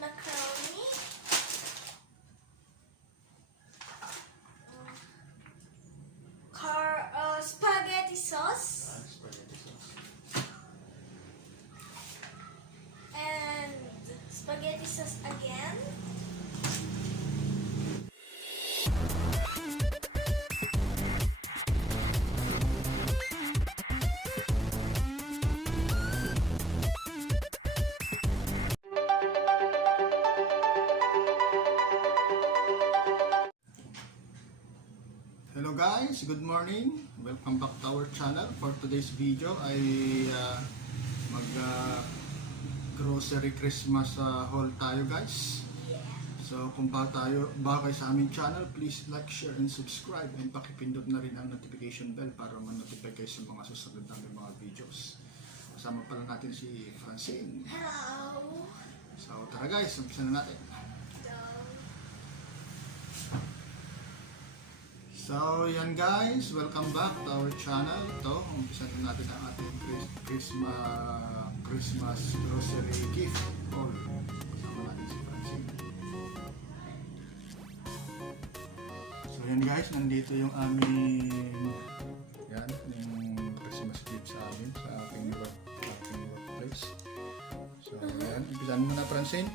macaroni, spaghetti sauce, Spaghetti sauce. and spaghetti sauce again. Hello guys, good morning. Welcome back to our channel. For today's video ay mag grocery Christmas haul tayo guys. So kung bago kayo sa aming channel, please like, share, and subscribe, and pakipindot na rin ang notification bell para ma-notify kayo sa mga susunod namin mga videos. Kasama pala natin si Francine. Hello. So tara guys, umpisa na natin. So yan guys, welcome back to our channel. Ito, umpisa na natin ang ating Christmas grocery gift haul. Kasama natin si Francine. So yan guys, nandito yung aming yung Christmas gift sa amin, sa ating workplace. So yan, umpisan mo na Francine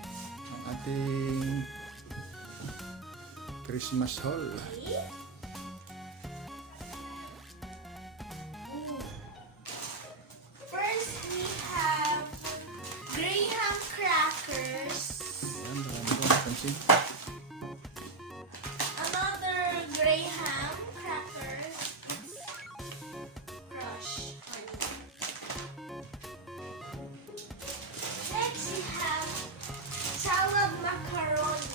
ang ating Christmas haul. Another Graham cracker. Crush. Next we have salad macaroni.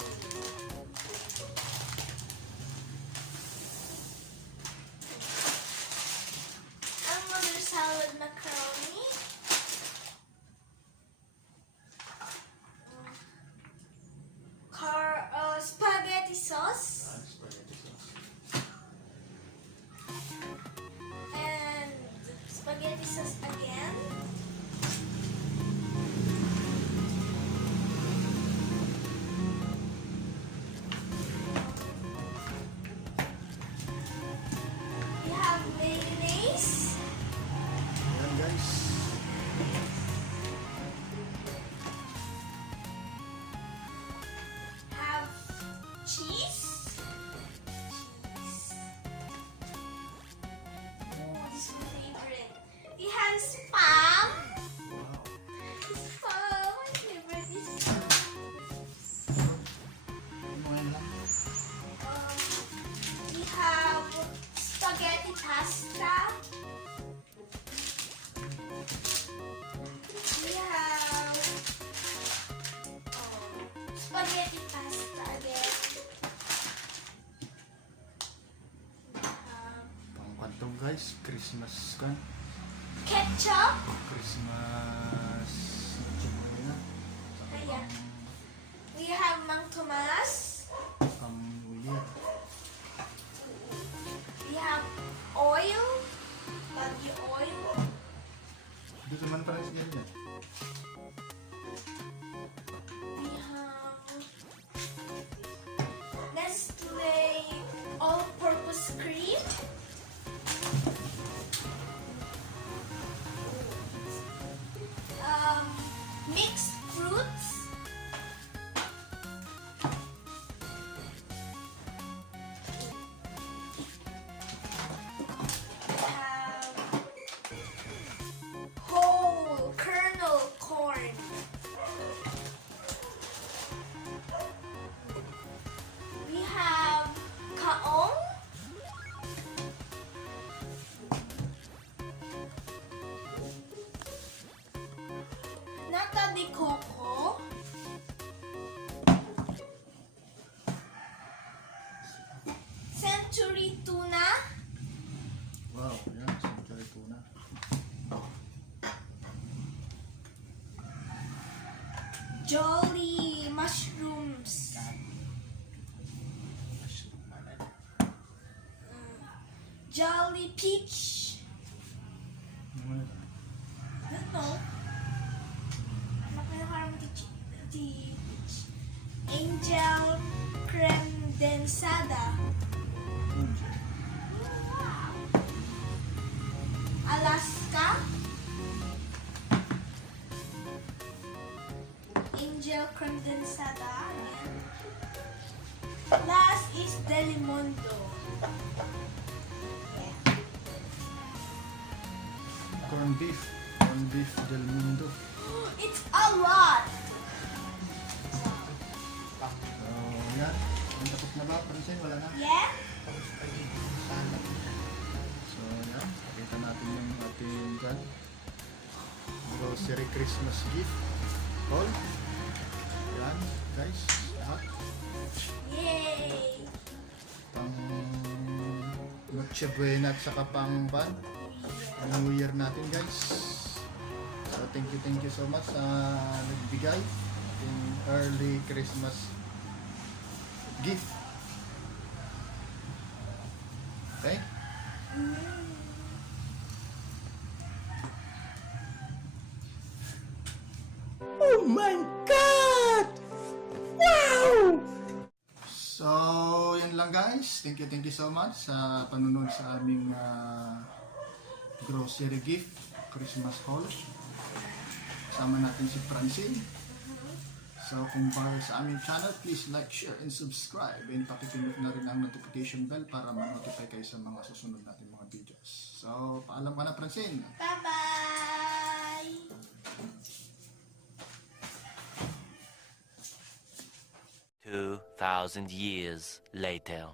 Another salad macaroni. Spaghetti sauce. Spaghetti sauce. And spaghetti sauce again. We have mayonnaise. Ayan guys. Have cheese. Oh, this is my favorite. We have spam. Wow. Spam. My favorite is spam. Ano lang? We have spaghetti pasta. We have spaghetti pasta again. Pangkantong guys, Christmas kan. Ketchup. Christmas. Ayan. We have Mang Tomas. Pang New Year. We have oil. Bagi oil. Dito man pala siya yan. We have Nestle all-purpose cream. Mixed fruits. We have whole kernel corn. We have kaong. Nata de coco. Century tuna. Wow, yan. Century tuna. Jolly mushrooms. Jolly peach. Ano? Don't know. Anak ko yung harang peach. condensada. Alaska. Angel condensada. Ayan. Last is Delimundo. Corned beef del mundo. It's a lot. So, yan. Ang tapos na ba? Pansin, wala na. Yeah? So, yan. Pakita natin yung ating dyan. Grocery Christmas gift. All. Yan, guys. Lahat. Yay! Pang Noche Buena at saka pang New Year natin, guys. So, thank you so much sa nagbigay ating early Christmas gift. Okay? Oh my God! Wow! So, yan lang guys. Thank you so much sa panunod sa aming grocery gift, Christmas haul. Kasama natin si Francine. So, kung bago sa aming channel, please like, share, and subscribe. And pakipindot na rin ang notification bell para ma-notify kayo sa mga susunod natin mga videos. So, paalam ka na, Francine. Bye-bye! 2,000 years later.